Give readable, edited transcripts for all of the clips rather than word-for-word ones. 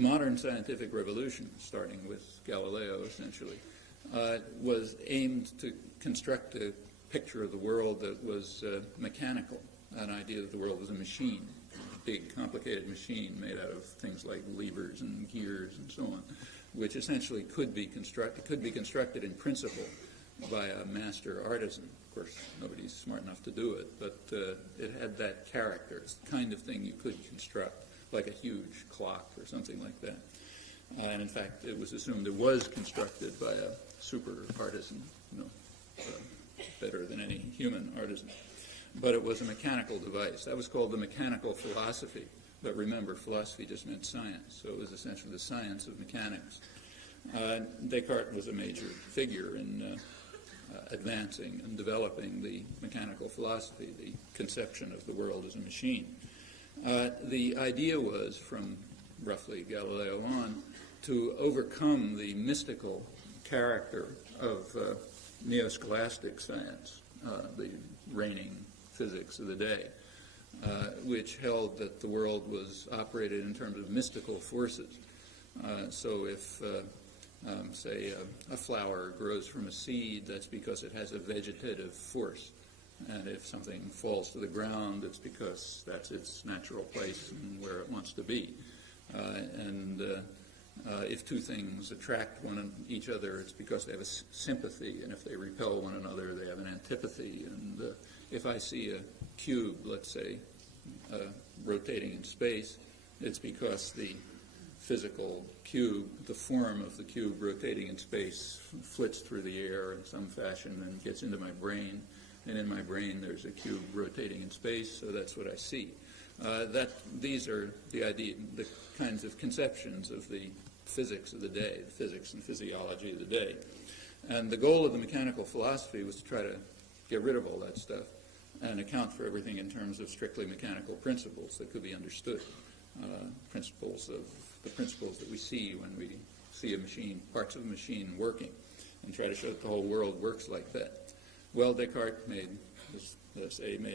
Modern scientific revolution, starting with Galileo essentially, was aimed to construct a picture of the world that was mechanical, an idea that the world was a machine, a big, complicated machine made out of things like levers and gears and so on, which essentially could be constructed in principle by a master artisan. Of course, nobody's smart enough to do it, but it had that character. It's the kind of thing you could construct, like a huge clock or something like that. And in fact, it was assumed it was constructed by a super artisan, better than any human artisan. But it was a mechanical device. That was called the mechanical philosophy. But remember, philosophy just meant science, so it was essentially the science of mechanics. Descartes was a major figure in advancing and developing the mechanical philosophy, the conception of the world as a machine. The idea was, from roughly Galileo on, to overcome the mystical character of neo-scholastic science, the reigning physics of the day, which held that the world was operated in terms of mystical forces. So if, say, a flower grows from a seed, that's because it has a vegetative force. And if something falls to the ground, it's because that's its natural place and where it wants to be. If two things attract each other, it's because they have a sympathy, and if they repel one another, they have an antipathy. And if I see a cube, let's say, rotating in space, it's because the physical cube, the form of the cube rotating in space, flits through the air in some fashion and gets into my brain. And in my brain, there's a cube rotating in space, so that's what I see. These are the kinds of conceptions of the physics of the day, the physics and physiology of the day. And the goal of the mechanical philosophy was to try to get rid of all that stuff and account for everything in terms of strictly mechanical principles that could be understood, principles that we see when we see a machine, parts of a machine working, and try to show that the whole world works like that. Well, Descartes made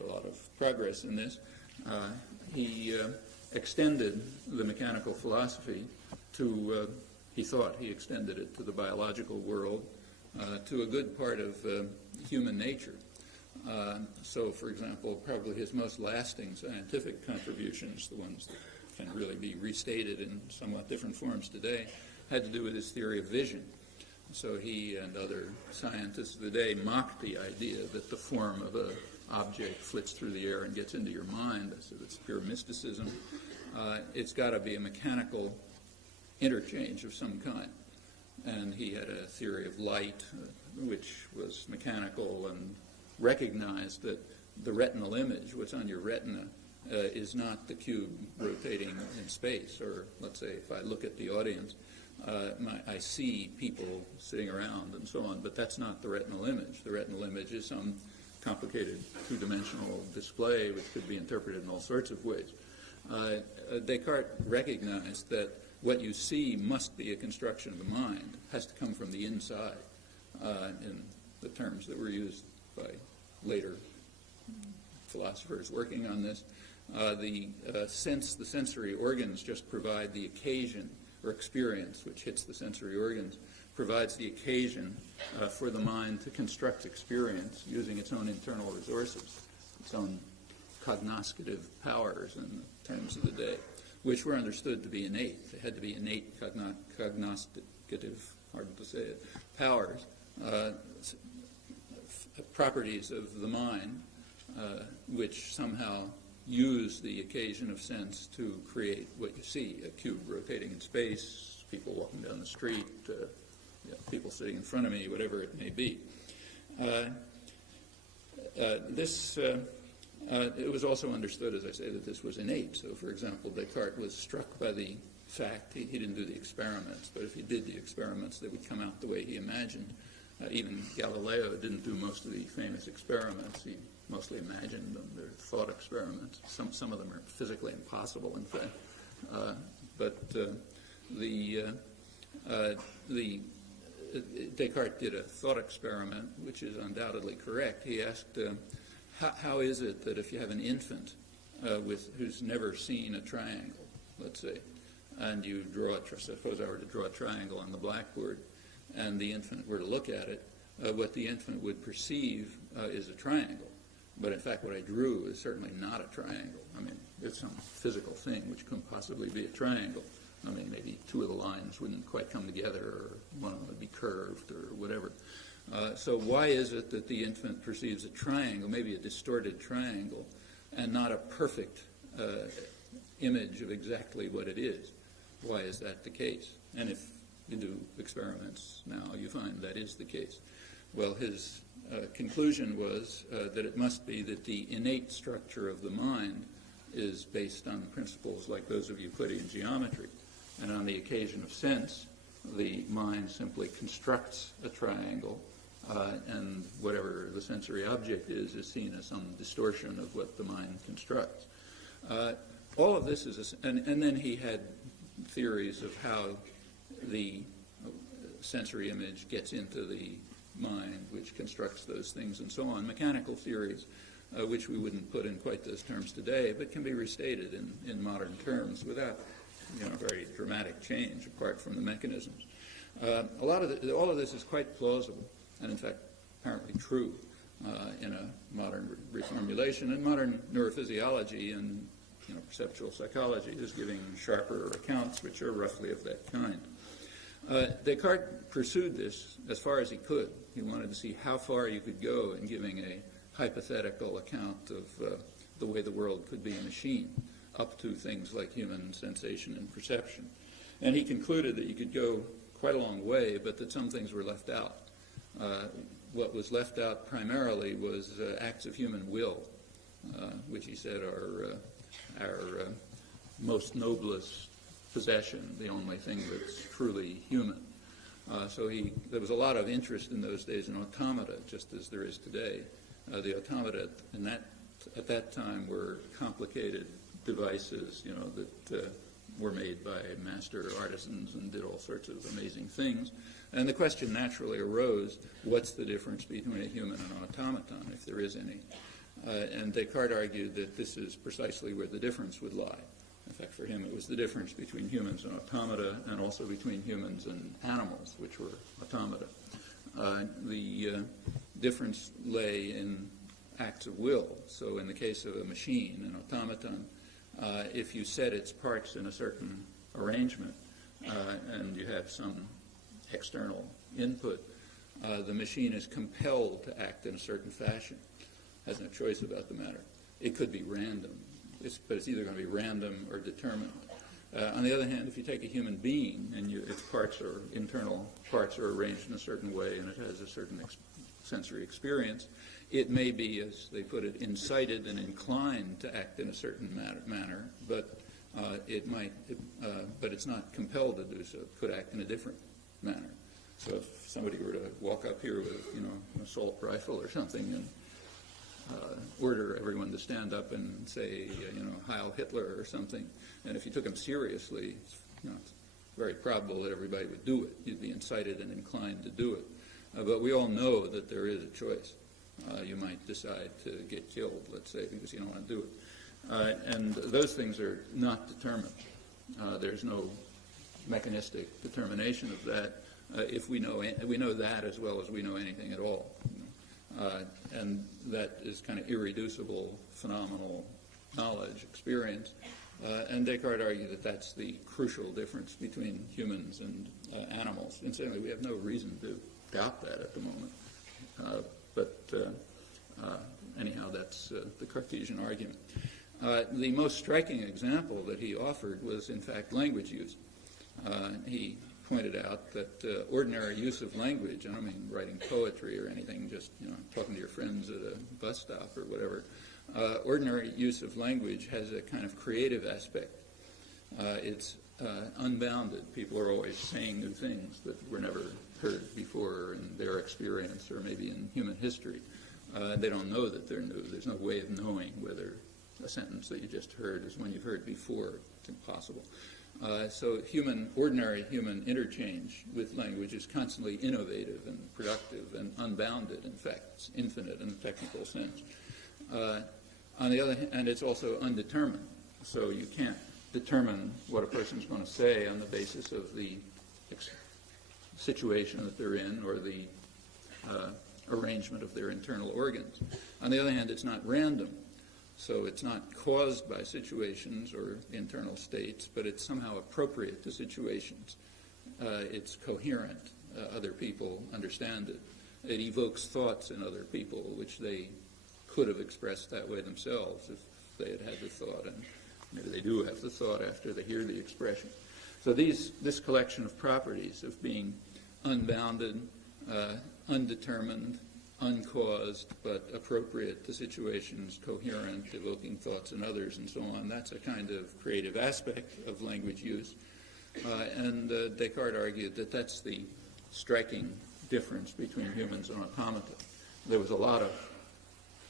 a lot of progress in this. He extended the mechanical philosophy to, he thought he extended it to the biological world, to a good part of human nature. So, for example, probably his most lasting scientific contributions, the ones that can really be restated in somewhat different forms today, had to do with his theory of vision. So he and other scientists of the day mocked the idea that the form of an object flits through the air and gets into your mind. I said it's pure mysticism. It's got to be a mechanical interchange of some kind. And he had a theory of light, which was mechanical, and recognized that the retinal image, what's on your retina, is not the cube rotating in space. Or let's say if I look at the audience, I see people sitting around and so on, but that's not the retinal image. The retinal image is some complicated two-dimensional display which could be interpreted in all sorts of ways. Descartes recognized that what you see must be a construction of the mind. It has to come from the inside, in the terms that were used by later philosophers working on this. The sensory organs just provide the occasion, or experience, which hits the sensory organs, provides the occasion for the mind to construct experience using its own internal resources, its own cognoscitive powers in the terms of the day, which were understood to be innate. They had to be innate cognoscitive, hard to say it, powers, properties of the mind, which somehow use the occasion of sense to create what you see, a cube rotating in space, people walking down the street, people sitting in front of me, whatever it may be. It was also understood, as I say, that this was innate. So, for example, Descartes was struck by the fact, he didn't do the experiments, but if he did the experiments, they would come out the way he imagined. Even Galileo didn't do most of the famous experiments. He mostly imagined them. They're thought experiments. Some of them are physically impossible, in fact. Descartes did a thought experiment, which is undoubtedly correct. He asked, how is it that if you have an infant who's never seen a triangle, let's say, and you draw, suppose I were to draw a triangle on the blackboard, and the infant were to look at it, what the infant would perceive is a triangle. But in fact, what I drew is certainly not a triangle. I mean, it's some physical thing which couldn't possibly be a triangle. I mean, maybe two of the lines wouldn't quite come together, or one of them would be curved, or whatever. So why is it that the infant perceives a triangle, maybe a distorted triangle, and not a perfect image of exactly what it is? Why is that the case? And if you do experiments now, you find that is the case. Well, his conclusion was that it must be that the innate structure of the mind is based on principles like those of Euclidean geometry. And on the occasion of sense, the mind simply constructs a triangle, and whatever the sensory object is seen as some distortion of what the mind constructs. All of this is, and then he had theories of how the sensory image gets into the mind, which constructs those things and so on. Mechanical theories, which we wouldn't put in quite those terms today, but can be restated in modern terms without very dramatic change apart from the mechanisms. All of this is quite plausible, and in fact apparently true in a modern reformulation. And modern neurophysiology and perceptual psychology is giving sharper accounts which are roughly of that kind. Descartes pursued this as far as he could. He wanted to see how far you could go in giving a hypothetical account of the way the world could be a machine, up to things like human sensation and perception. And he concluded that you could go quite a long way, but that some things were left out. What was left out primarily was acts of human will, which he said are our most noblest possession, the only thing that's truly human. So there was a lot of interest in those days in automata, just as there is today. The automata at that time were complicated devices, that were made by master artisans and did all sorts of amazing things. And the question naturally arose, what's the difference between a human and an automaton, if there is any? And Descartes argued that this is precisely where the difference would lie. In fact, for him, it was the difference between humans and automata, and also between humans and animals, which were automata. The difference lay in acts of will. So in the case of a machine, an automaton, if you set its parts in a certain arrangement and you have some external input, the machine is compelled to act in a certain fashion, has no choice about the matter. It could be random, but it's either going to be random or determined. On the other hand, if you take a human being and its internal parts are arranged in a certain way and it has a certain sensory experience, it may be, as they put it, incited and inclined to act in a certain manner, but but it's not compelled to do so. It could act in a different manner. So if somebody were to walk up here with, an assault rifle or something and order everyone to stand up and say, Heil Hitler or something, and if you took him seriously, it's very probable that everybody would do it. You'd be incited and inclined to do it. But we all know that there is a choice. You might decide to get killed, let's say, because you don't want to do it. And those things are not determined. There's no mechanistic determination of that. If we know that as well as we know anything at all. And that is kind of irreducible, phenomenal knowledge, experience. And Descartes argued that that's the crucial difference between humans and animals. Incidentally, we have no reason to doubt that at the moment. Anyhow, that's the Cartesian argument. The most striking example that he offered was, in fact, language use. He pointed out that ordinary use of language, I don't mean writing poetry or anything, just talking to your friends at a bus stop or whatever, ordinary use of language has a kind of creative aspect. It's unbounded. People are always saying new things that were never heard before in their experience or maybe in human history. They don't know that they're new. There's no way of knowing whether a sentence that you just heard is one you've heard before. It's impossible. So ordinary human interchange with language is constantly innovative and productive and unbounded. In fact, it's infinite in a technical sense. On the other hand, it's also undetermined. So you can't determine what a person's going to say on the basis of the situation that they're in or the arrangement of their internal organs. On the other hand, it's not random. So it's not caused by situations or internal states, but it's somehow appropriate to situations. It's coherent. Other people understand it. It evokes thoughts in other people, which they could have expressed that way themselves if they had had the thought, and maybe they do have the thought after they hear the expression. So this collection of properties of being unbounded, undetermined, uncaused, but appropriate to situations, coherent, evoking thoughts in others, and so on, that's a kind of creative aspect of language use. And Descartes argued that that's the striking difference between humans and automata. There was a lot of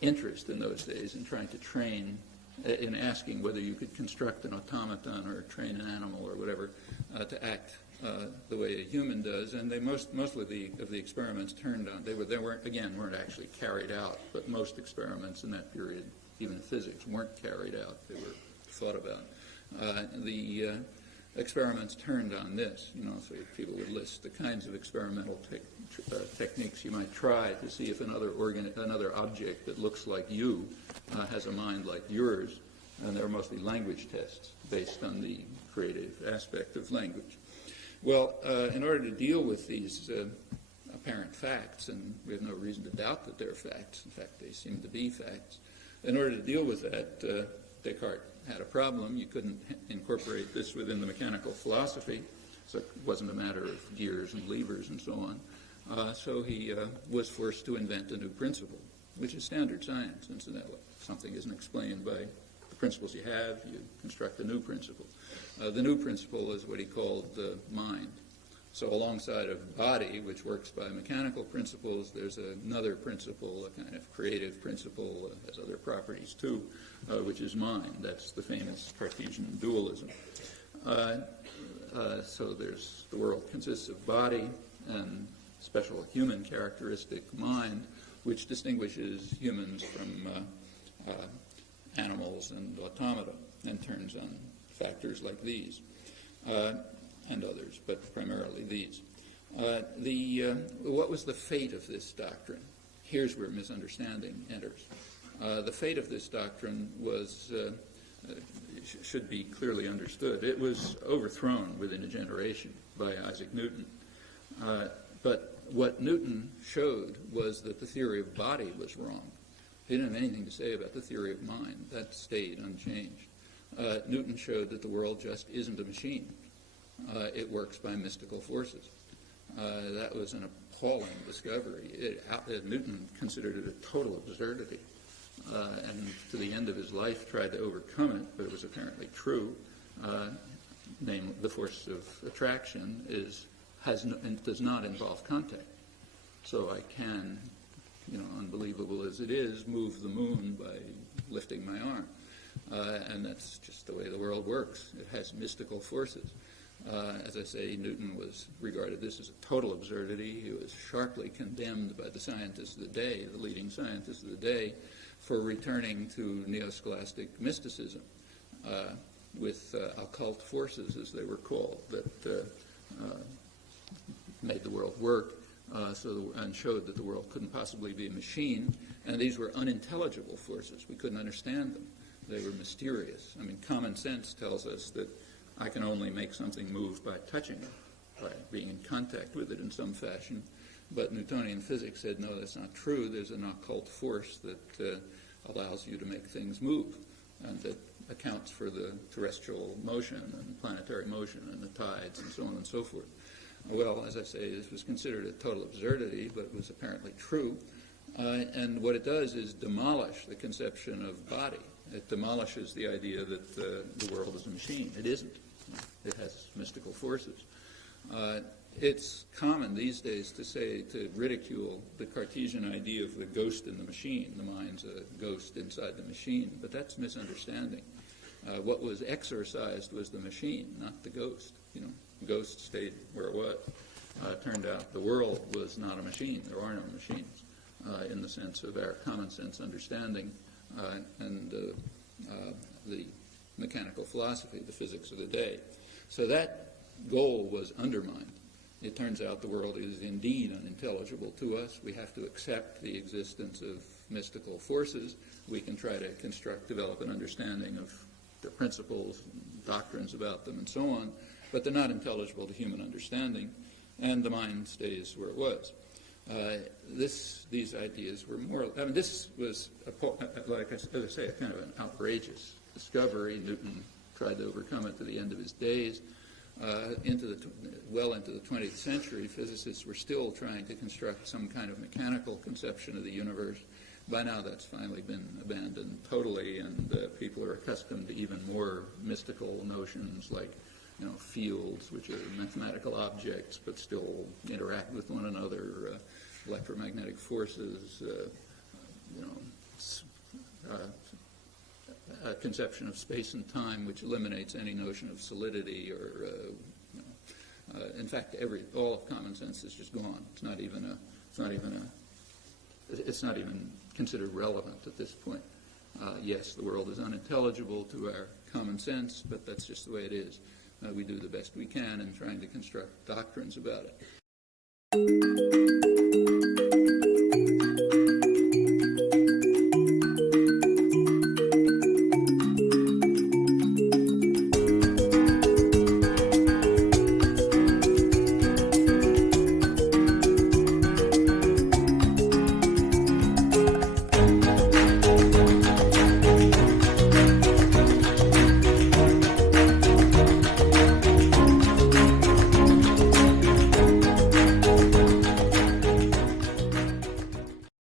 interest in those days in trying to train, in asking whether you could construct an automaton or train an animal or whatever to act the way a human does, and they mostly of the experiments turned on. They weren't actually carried out, but most experiments in that period, even in physics, weren't carried out. They were thought about. The experiments turned on this, so people would list the kinds of experimental techniques you might try to see if another object that looks like you has a mind like yours, and they're mostly language tests based on the creative aspect of language. Well, in order to deal with these apparent facts, and we have no reason to doubt that they're facts, in fact they seem to be facts, in order to deal with that, Descartes had a problem. You couldn't incorporate this within the mechanical philosophy, so it wasn't a matter of gears and levers and so on. So he was forced to invent a new principle, which is standard science, incidentally. If something isn't explained by the principles you have, you construct a new principle. The new principle is what he called the mind. So alongside of body, which works by mechanical principles, there's another principle, a kind of creative principle, has other properties too, which is mind. That's the famous Cartesian dualism. So the world consists of body and special human characteristic mind, which distinguishes humans from animals and automata and turns on factors like these. And others, but primarily these. What was the fate of this doctrine? Here's where misunderstanding enters. The fate of this doctrine should be clearly understood. It was overthrown within a generation by Isaac Newton. But what Newton showed was that the theory of body was wrong. He didn't have anything to say about the theory of mind. That stayed unchanged. Newton showed that the world just isn't a machine. It works by mystical forces. That was an appalling discovery. Newton considered it a total absurdity, and to the end of his life tried to overcome it, but it was apparently true. Namely, the force of attraction does not involve contact. So I can, unbelievable as it is, move the moon by lifting my arm. And that's just the way the world works. It has mystical forces. As I say, Newton regarded this as a total absurdity. He was sharply condemned by the scientists of the day, the leading scientists of the day, for returning to neo-scholastic mysticism with occult forces, as they were called, that made the world work and showed that the world couldn't possibly be a machine. And these were unintelligible forces. We couldn't understand them. They were mysterious. I mean, common sense tells us that I can only make something move by touching it, by being in contact with it in some fashion. But Newtonian physics said, no, that's not true. There's an occult force that allows you to make things move, and that accounts for the terrestrial motion and planetary motion and the tides and so on and so forth. Well, as I say, this was considered a total absurdity, but it was apparently true. And what it does is demolish the conception of body. It demolishes the idea that the world is a machine. It isn't. It has mystical forces. It's common these days to ridicule the Cartesian idea of the ghost in the machine. The mind's a ghost inside the machine, but that's misunderstanding. What was exorcised was the machine, not the ghost. The ghost stayed where it was. Turned out the world was not a machine. There are no machines in the sense of our common sense understanding. And the mechanical philosophy, the physics of the day. So that goal was undermined. It turns out the world is indeed unintelligible to us. We have to accept the existence of mystical forces. We can try to develop an understanding of the principles, and doctrines about them, and so on, but they're not intelligible to human understanding, and the mind stays where it was. These ideas were more, I mean, this was, like I say, a kind of an outrageous discovery. Newton tried to overcome it to the end of his days. Well into the 20th century, physicists were still trying to construct some kind of mechanical conception of the universe. By now that's finally been abandoned totally, and people are accustomed to even more mystical notions like, fields, which are mathematical objects but still interact with one another, electromagnetic forces, a conception of space and time which eliminates any notion of solidity or, in fact, all of common sense is just gone. It's not even considered relevant at this point. Yes, the world is unintelligible to our common sense, but that's just the way it is. We do the best we can in trying to construct doctrines about it.